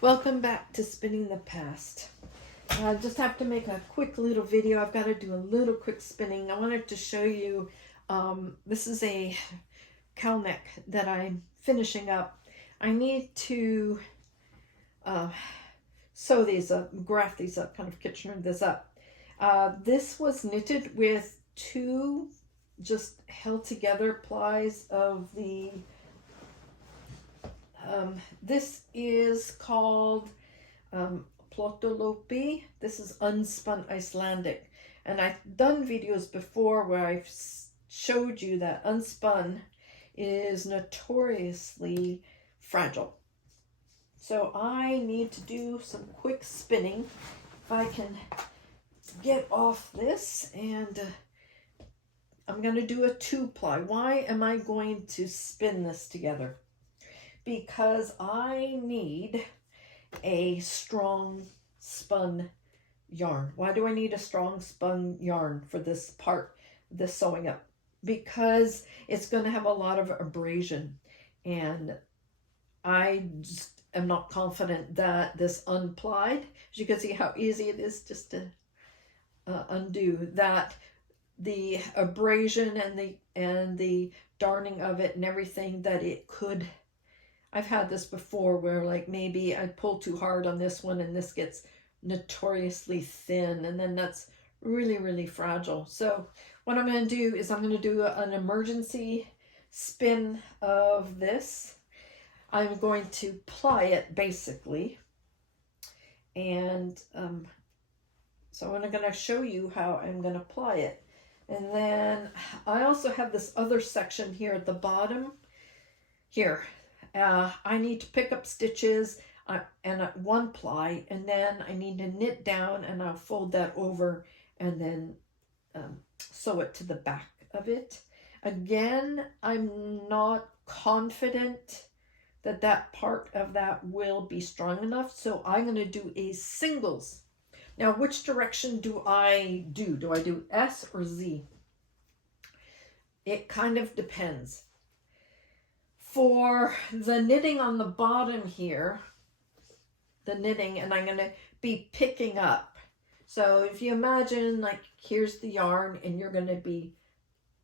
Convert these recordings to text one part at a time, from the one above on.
Welcome back to Spinning the Past. I just have to make a quick little video. I've got to do a little quick spinning. I wanted to show you, this is a cowl neck that I'm finishing up. I need to sew these up, graft these up, kind of Kitchener this up. This was knitted with two just held together plies of the this is called Plotulopi. This is unspun Icelandic. And I've done videos before where I've showed you that unspun is notoriously fragile. So I need to do some quick spinning. If I can get off this, and I'm going to do a 2-ply. Why am I going to spin this together? Because I need a strong spun yarn. Why do I need a strong spun yarn for this part, this sewing up? Because it's going to have a lot of abrasion, and I just am not confident that this unplied, as you can see how easy it is just to undo, that the abrasion and the darning of it and everything, that it could. I've had this before where like maybe I pull too hard on this one and this gets notoriously thin, and then that's really, really fragile. So what I'm going to do is I'm going to do an emergency spin of this. I'm going to ply it basically, and so I'm going to show you how I'm going to ply it. And then I also have this other section here at the bottom here. I need to pick up stitches and 1 ply, and then I need to knit down, and I'll fold that over and then sew it to the back of it. Again, I'm not confident that that part of that will be strong enough, so I'm going to do a singles. Now, which direction do I do? Do I do S or Z? It kind of depends. For the knitting on the bottom here, the knitting, and I'm going to be picking up. So if you imagine, like, here's the yarn, and you're going to be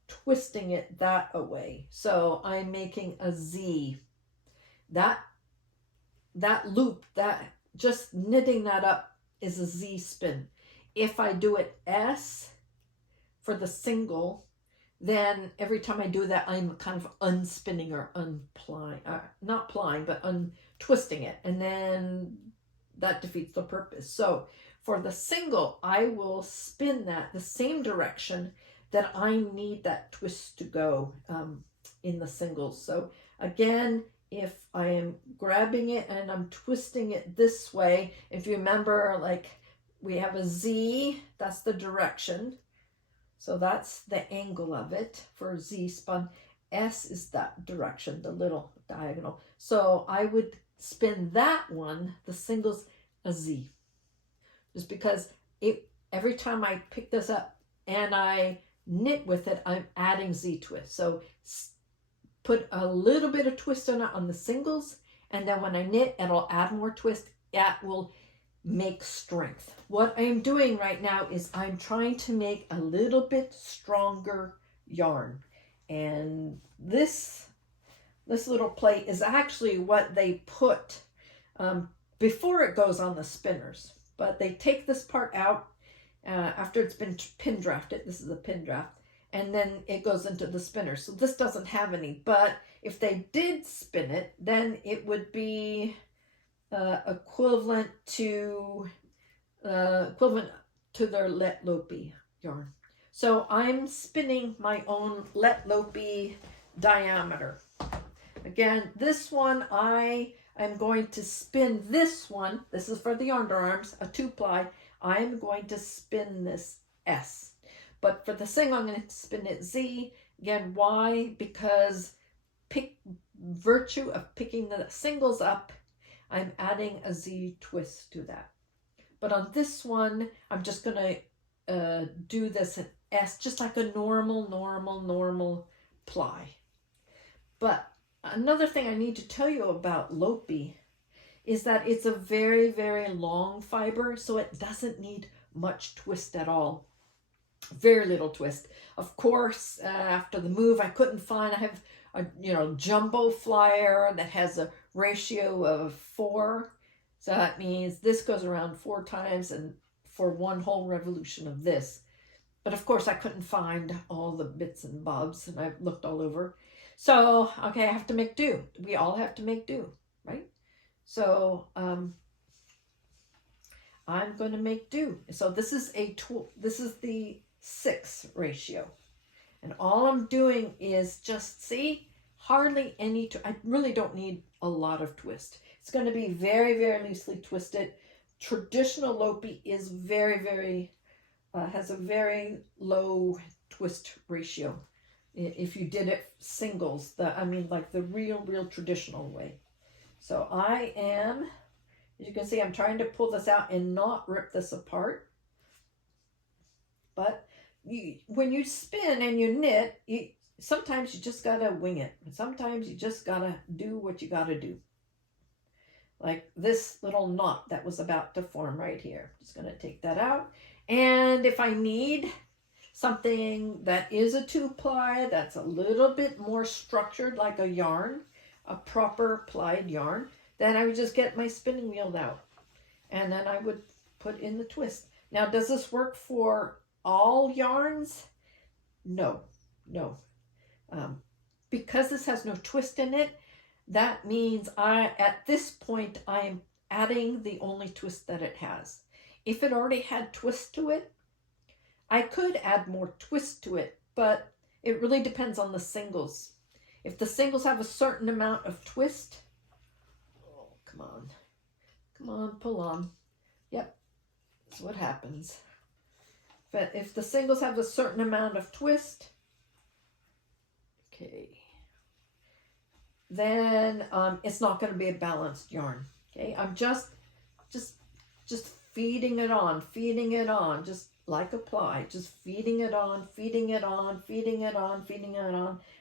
twisting it that away. So I'm making a Z. That loop, that just knitting that up is a Z spin. If I do it S for the single, then every time I do that, I'm kind of unspinning or unplying, not plying, but untwisting it. And then that defeats the purpose. So for the single, I will spin that the same direction that I need that twist to go in the singles. So again, if I am grabbing it and I'm twisting it this way, if you remember, like we have a Z, that's the direction. So that's the angle of it for Z spun. S is that direction, the little diagonal. So I would spin that one, the singles, a Z. Just because every time I pick this up and I knit with it, I'm adding Z twist. So put a little bit of twist on it on the singles, and then when I knit, it'll add more twist. That will make strength. What I'm doing right now is I'm trying to make a little bit stronger yarn, and this little plate is actually what they put before it goes on the spinners, but they take this part out after it's been pin drafted. This is a pin draft, and then it goes into the spinner. So this doesn't have any, but if they did spin it, then it would be equivalent to their Plotulopi yarn. So I'm spinning my own Plotulopi diameter. Again, this one I'm going to spin this one. This is for the underarms, a 2-ply. I'm going to spin this S. But for the single, I'm going to spin it Z. Again, why? Because virtue of picking the singles up, I'm adding a Z twist to that. But on this one, I'm just going to do this in S, just like a normal ply. But another thing I need to tell you about Lopi is that it's a very, very long fiber, so it doesn't need much twist at all. Very little twist. Of course, after the move, I have a jumbo flyer that has a ratio of 4. So that means this goes around 4 times and for one whole revolution of this. But of course, I couldn't find all the bits and bobs, and I looked all over. So, okay, I have to make do. We all have to make do, right? So, I'm going to make do. So this is this is the 6 ratio. And all I'm doing is just, see, hardly any, I really don't need a lot of twist. It's going to be very, very loosely twisted. Traditional Lopi is very, very, has a very low twist ratio. If you did it singles, like the real traditional way. So I am, as you can see, I'm trying to pull this out and not rip this apart. But when you spin and you knit, sometimes you just gotta wing it. Sometimes you just gotta do what you gotta do. Like this little knot that was about to form right here. Just gonna take that out. And if I need something that is a 2-ply, that's a little bit more structured, like a yarn, a proper plied yarn, then I would just get my spinning wheel out. And then I would put in the twist. Now, does this work for all yarns? No. Because this has no twist in it, that means at this point, I am adding the only twist that it has. If it already had twist to it, I could add more twist to it, but it really depends on the singles. If the singles have a certain amount of twist, oh, come on, pull on. Yep, that's what happens. But if the singles have a certain amount of twist, okay, then it's not going to be a balanced yarn. Okay, I'm just feeding it on, just like a ply, just feeding it on.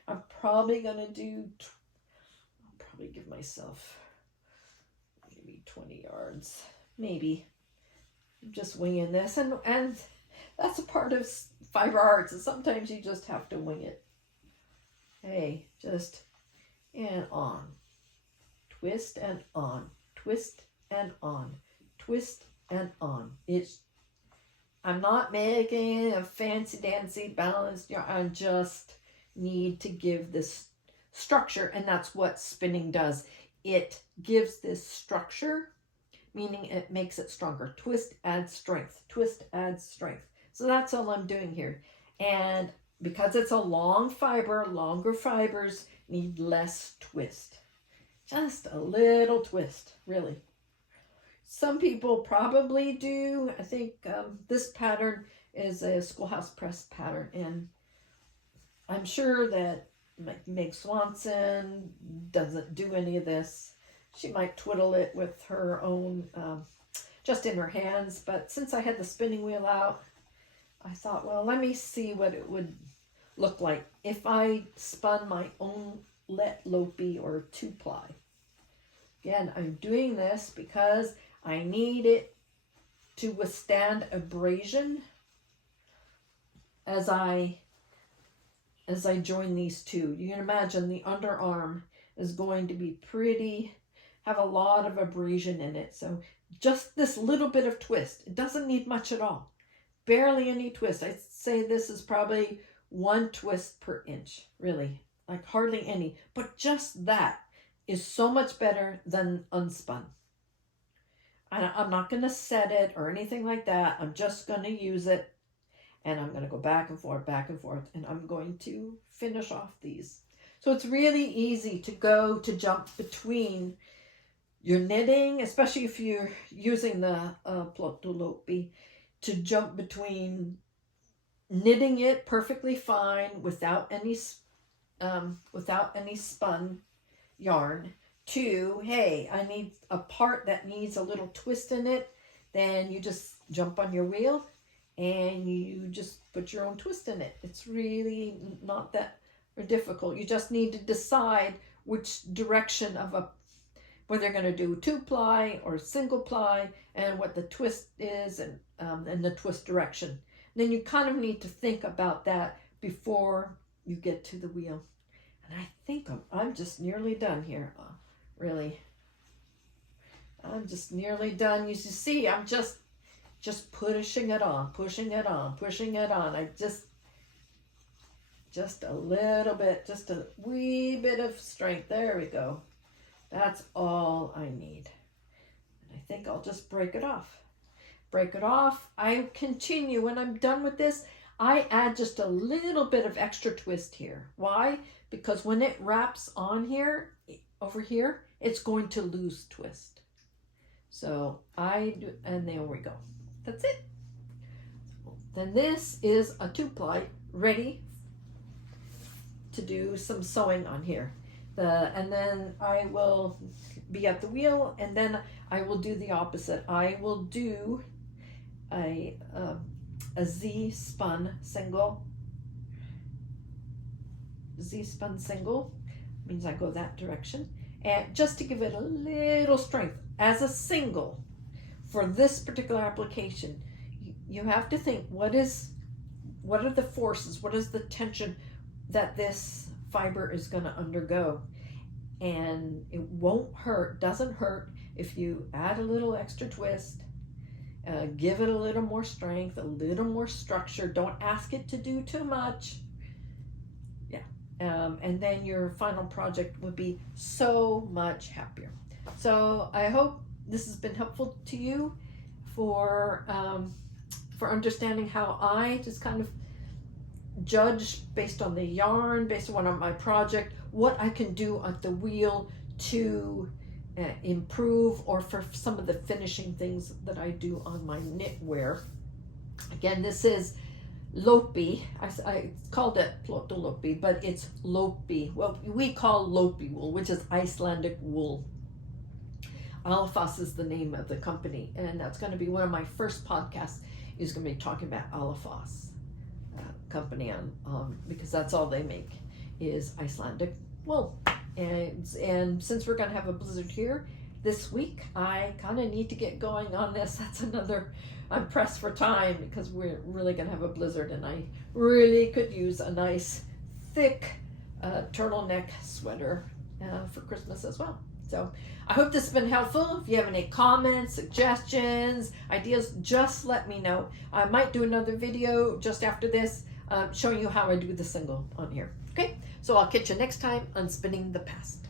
I'm probably going to I'll probably give myself maybe 20 yards, maybe. I'm just winging this, and that's a part of fiber arts, and sometimes you just have to wing it. Hey, just and on, twist and on, twist and on, twist and on. I'm not making a fancy dancy balanced yarn. I just need to give this structure, and that's what spinning does. It gives this structure, meaning it makes it stronger. Twist adds strength. Twist adds strength. So that's all I'm doing here. And because it's a long fiber, longer fibers need less twist. Just a little twist, really. Some people probably do. I think this pattern is a Schoolhouse Press pattern, and I'm sure that Meg Swanson doesn't do any of this. She might twiddle it with her own, just in her hands, but since I had the spinning wheel out, I thought, well, let me see what it would look like if I spun my own Lopi or 2-ply. Again, I'm doing this because I need it to withstand abrasion as I join these two. You can imagine the underarm is going to be have a lot of abrasion in it. So just this little bit of twist. It doesn't need much at all. Barely any twist. I'd say this is probably 1 twist per inch, really. Like hardly any. But just that is so much better than unspun. I'm not going to set it or anything like that. I'm just going to use it. And I'm going to go back and forth, and I'm going to finish off these. So it's really easy to jump between your knitting, especially if you're using the Plotulopi, to jump between knitting it perfectly fine without any spun yarn to, hey, I need a part that needs a little twist in it. Then you just jump on your wheel and you just put your own twist in it. It's really not that difficult. You just need to decide which direction of whether you're going to do 2-ply or single ply, and what the twist is, and the twist direction. Then you kind of need to think about that before you get to the wheel. And I think I'm just nearly done here. Really, I'm just nearly done. You see, I'm just pushing it on, pushing it on, pushing it on. I just a little bit, just a wee bit of strength. There we go. That's all I need. And I think I'll just break it off. Break it off. I continue. When I'm done with this, I add just a little bit of extra twist here. Why? Because when it wraps on here, over here, it's going to lose twist. So I do, and there we go. That's it. Then this is a 2-ply ready to do some sewing on here. And then I will be at the wheel, and then I will do the opposite. I will do a Z-spun single. Z-spun single means I go that direction, and just to give it a little strength as a single for this particular application. You have to think, what are the forces, what is the tension that this fiber is going to undergo, and it won't hurt, doesn't hurt if you add a little extra twist, give it a little more strength, a little more structure. Don't ask it to do too much. And then your final project would be so much happier. So I hope this has been helpful to you for understanding how I just kind of judge based on the yarn, based on my project, what I can do at the wheel to improve, or for some of the finishing things that I do on my knitwear. Again, this is Lopi. I called it Plotulopi, but it's Lopi. Well, we call Lopi wool, which is Icelandic wool. Alafas is the name of the company, and that's going to be one of my first podcasts, is going to be talking about Alafas company, on because that's all they make is Icelandic wool. And since we're going to have a blizzard here this week, I kind of need to get going on this. That's another, I'm pressed for time because we're really going to have a blizzard, and I really could use a nice thick turtleneck sweater for Christmas as well. So I hope this has been helpful. If you have any comments, suggestions, ideas, just let me know. I might do another video just after this showing you how I do the single on here. Okay, so I'll catch you next time on Spinning the Past.